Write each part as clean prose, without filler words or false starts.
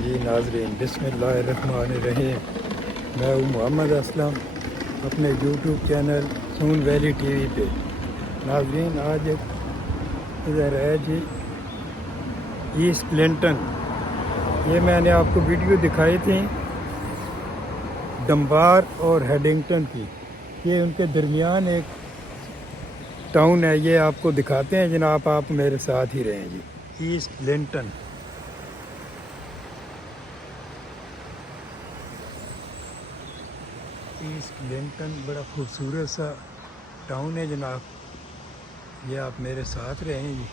जी नाज़रीन, बिस्मिल्लाहिर्रहमानिर्रहीम। मैं हूँ मोहम्मद असलम, अपने यूट्यूब चैनल सून वैली टीवी पे। नाज़रीन, आज इधर है जी ईस्ट क्लिंटन। ये मैंने आपको वीडियो दिखाई थी डंबार और हेडिंगटन की। ये उनके दरमियान एक टाउन है, ये आपको दिखाते हैं जनाब। आप मेरे साथ ही रहें जी। ईस्ट क्लिंटन, ईस्ट क्लिंटन बड़ा खूबसूरत सा टाउन है जनाब। ये आप मेरे साथ रहें जी।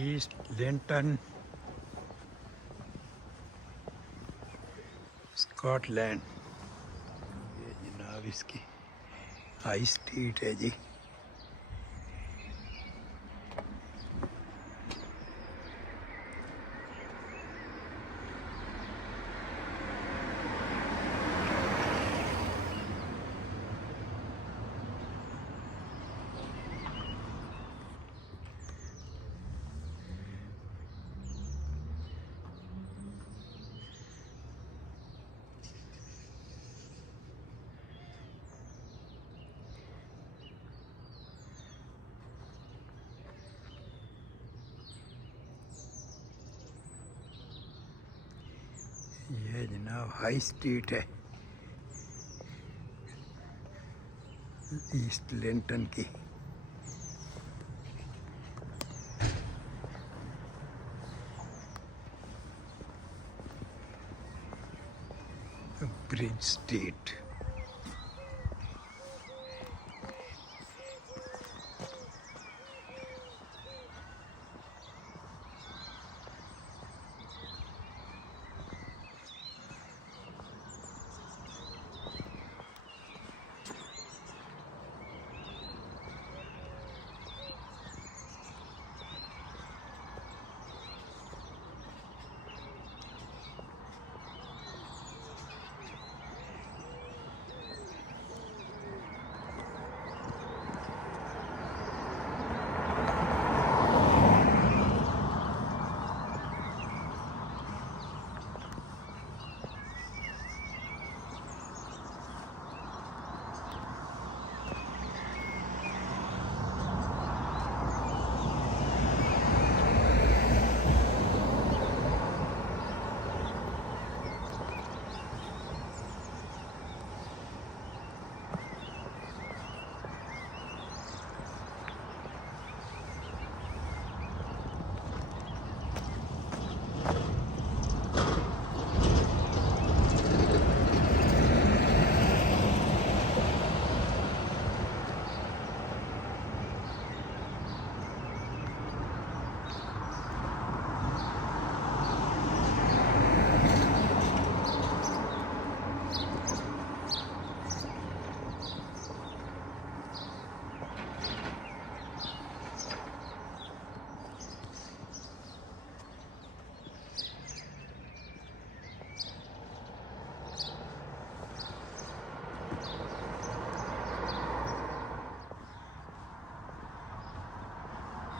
East Clinton, Scotland. ये जनाब इसकी हाई स्ट्रीट है जी। ये जनाब हाई स्ट्रीट है ईस्ट क्लिंटन की। Bridge street.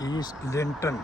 East Clinton.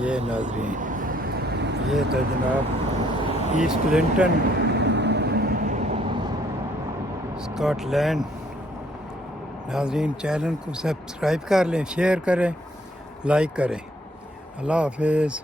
ये नाजरीन, ये था जनाब ईस्ट क्लिंटन, स्कॉटलैंड। नाजरीन चैनल को सब्सक्राइब कर लें, शेयर करें, लाइक करें। अल्लाह हाफिज़।